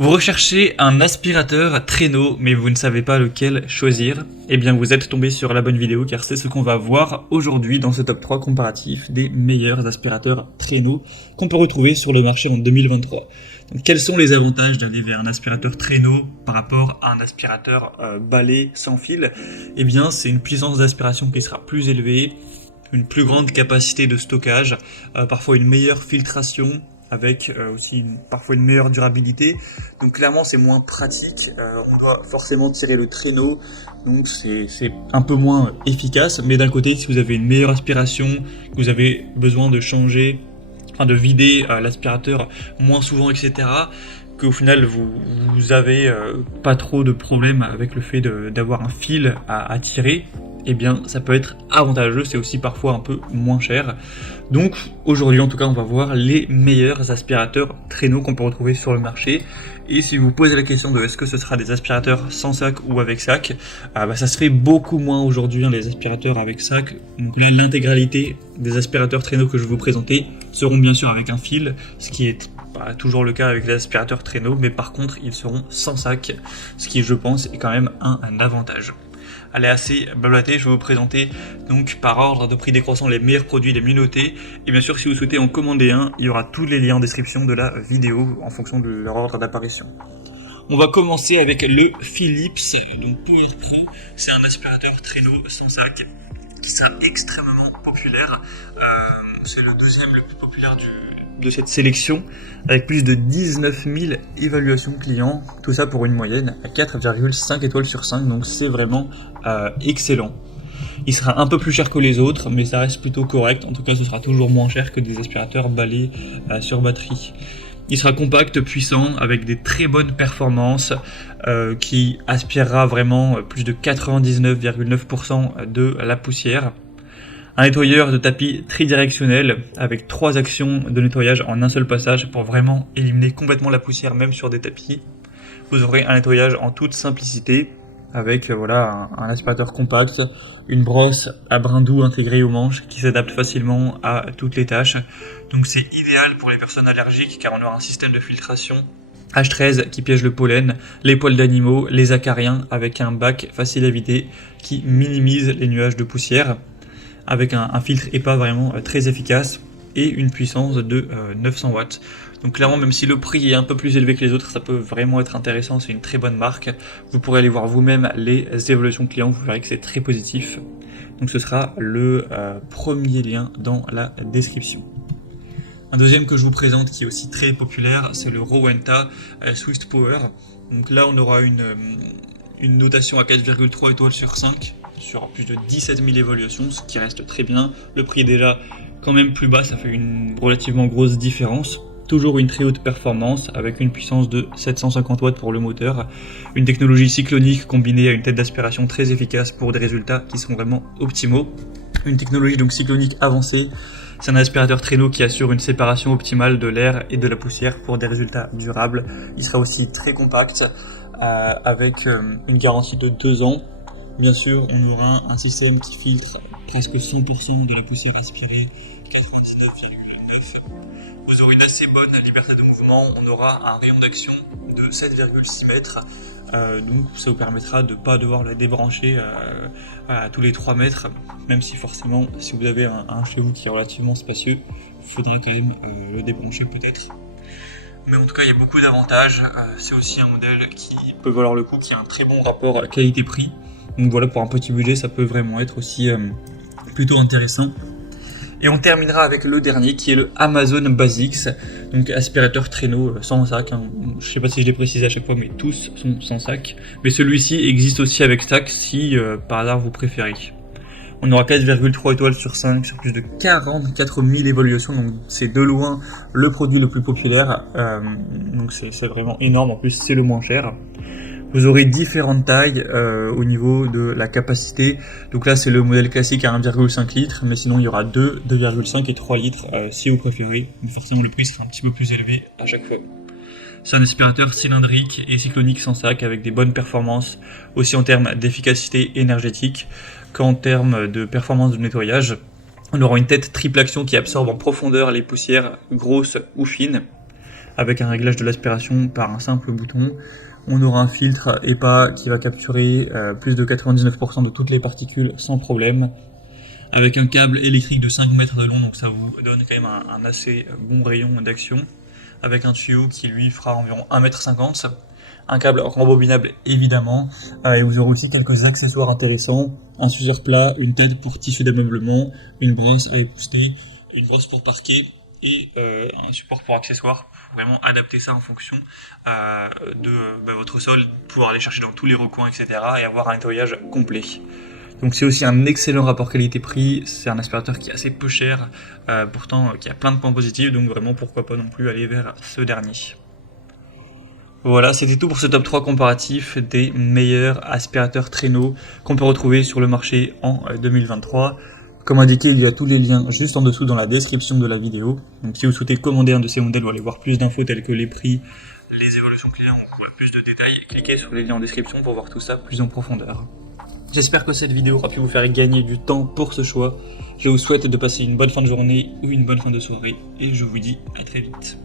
Vous recherchez un aspirateur traîneau, mais vous ne savez pas lequel choisir? Eh bien, vous êtes tombé sur la bonne vidéo, car c'est ce qu'on va voir aujourd'hui dans ce top 3 comparatif des meilleurs aspirateurs traîneau qu'on peut retrouver sur le marché en 2023. Donc, quels sont les avantages d'aller vers un aspirateur traîneau par rapport à un aspirateur balai sans fil? Eh bien, c'est une puissance d'aspiration qui sera plus élevée, une plus grande capacité de stockage, parfois une meilleure filtration, avec aussi parfois une meilleure durabilité. Donc clairement c'est moins pratique, on doit forcément tirer le traîneau, donc c'est un peu moins efficace, mais d'un côté si vous avez une meilleure aspiration, que vous avez besoin de changer, enfin de vider l'aspirateur moins souvent, etc., qu'au final vous avez pas trop de problèmes avec le fait d'avoir un fil à tirer, eh bien ça peut être avantageux, c'est aussi parfois un peu moins cher. Donc aujourd'hui en tout cas on va voir les meilleurs aspirateurs traîneaux qu'on peut retrouver sur le marché. Et si vous posez la question de est-ce que ce sera des aspirateurs sans sac ou avec sac, ça se fait beaucoup moins aujourd'hui, les aspirateurs avec sac. Donc là l'intégralité des aspirateurs traîneaux que je vais vous présenter seront bien sûr avec un fil, ce qui est pas toujours le cas avec les aspirateurs traîneaux, mais par contre ils seront sans sac, ce qui je pense est quand même un avantage. Allez, assez blablaté, je vais vous présenter donc par ordre de prix décroissant les meilleurs produits les mieux notés. Et bien sûr, si vous souhaitez en commander un, il y aura tous les liens en description de la vidéo en fonction de leur ordre d'apparition. On va commencer avec le Philips, donc PowerPro. C'est un aspirateur traîneau sans sac qui sera extrêmement populaire. C'est le deuxième le plus populaire de cette sélection, avec plus de 19 000 évaluations clients, tout ça pour une moyenne à 4,5 étoiles sur 5, donc c'est vraiment excellent. Il sera un peu plus cher que les autres, mais ça reste plutôt correct, en tout cas ce sera toujours moins cher que des aspirateurs balais sur batterie. Il sera compact, puissant, avec des très bonnes performances, qui aspirera vraiment plus de 99,9% de la poussière. Un nettoyeur de tapis tridirectionnel avec 3 actions de nettoyage en un seul passage pour vraiment éliminer complètement la poussière même sur des tapis. Vous aurez un nettoyage en toute simplicité avec un aspirateur compact, une brosse à brin doux intégrée au manche qui s'adapte facilement à toutes les tâches. Donc c'est idéal pour les personnes allergiques car on aura un système de filtration H13 qui piège le pollen, les poils d'animaux, les acariens avec un bac facile à vider qui minimise les nuages de poussière, avec un filtre EPA vraiment très efficace et une puissance de 900 watts. Donc clairement, même si le prix est un peu plus élevé que les autres, ça peut vraiment être intéressant, c'est une très bonne marque. Vous pourrez aller voir vous-même les évaluations clients, vous verrez que c'est très positif. Donc ce sera le premier lien dans la description. Un deuxième que je vous présente qui est aussi très populaire, c'est le Rowenta Swift Power. Donc là on aura une notation à 4,3 étoiles sur 5, sur plus de 17 000 évaluations, ce qui reste très bien. Le prix est déjà quand même plus bas, ça fait une relativement grosse différence. Toujours une très haute performance avec une puissance de 750 watts pour le moteur, une technologie cyclonique combinée à une tête d'aspiration très efficace pour des résultats qui seront vraiment optimaux. Une technologie donc cyclonique avancée, c'est un aspirateur traîneau qui assure une séparation optimale de l'air et de la poussière pour des résultats durables. Il sera aussi très compact avec une garantie de 2 ans. Bien sûr, on aura un système qui filtre presque 100% de la poussière aspirée, 99,9%. Vous aurez une assez bonne liberté de mouvement, on aura un rayon d'action de 7,6 mètres, donc ça vous permettra de ne pas devoir la débrancher à tous les 3 mètres, même si forcément, si vous avez un chez vous qui est relativement spacieux, il faudra quand même le débrancher peut-être. Mais en tout cas, il y a beaucoup d'avantages, c'est aussi un modèle qui peut valoir le coup, qui a un très bon rapport qualité-prix. Donc voilà, pour un petit budget, ça peut vraiment être aussi plutôt intéressant. Et on terminera avec le dernier qui est le Amazon Basics, donc aspirateur traîneau sans sac. Je ne sais pas si je l'ai précisé à chaque fois, mais tous sont sans sac. Mais celui-ci existe aussi avec sac si par hasard vous préférez. On aura 4,3 étoiles sur 5 sur plus de 44 000 évaluations, donc c'est de loin le produit le plus populaire. Donc c'est vraiment énorme, en plus c'est le moins cher. Vous aurez différentes tailles au niveau de la capacité. Donc là, c'est le modèle classique à 1,5 litres, mais sinon il y aura 2, 2,5 et 3 litres si vous préférez. Mais forcément, le prix sera un petit peu plus élevé à chaque fois. C'est un aspirateur cylindrique et cyclonique sans sac avec des bonnes performances, aussi en termes d'efficacité énergétique qu'en termes de performance de nettoyage. On aura une tête triple action qui absorbe en profondeur les poussières grosses ou fines, avec un réglage de l'aspiration par un simple bouton. On aura un filtre EPA qui va capturer plus de 99% de toutes les particules sans problème, avec un câble électrique de 5 mètres de long, donc ça vous donne quand même un assez bon rayon d'action, avec un tuyau qui lui fera environ 1,50 m, un câble rembobinable évidemment, et vous aurez aussi quelques accessoires intéressants, un suceur plat, une tête pour tissu d'ameublement, une brosse à épousseter, une brosse pour parquet, et un support pour accessoires, pour vraiment adapter ça en fonction de votre sol, pouvoir aller chercher dans tous les recoins, etc. et avoir un nettoyage complet. Donc c'est aussi un excellent rapport qualité-prix, c'est un aspirateur qui est assez peu cher, pourtant qui a plein de points positifs, donc vraiment pourquoi pas non plus aller vers ce dernier. Voilà, c'était tout pour ce top 3 comparatif des meilleurs aspirateurs traîneaux qu'on peut retrouver sur le marché en 2023. Comme indiqué, il y a tous les liens juste en dessous dans la description de la vidéo. Donc si vous souhaitez commander un de ces modèles ou aller voir plus d'infos telles que les prix, les évolutions clients ou plus de détails, cliquez sur les liens en description pour voir tout ça plus en profondeur. J'espère que cette vidéo aura pu vous faire gagner du temps pour ce choix. Je vous souhaite de passer une bonne fin de journée ou une bonne fin de soirée et je vous dis à très vite.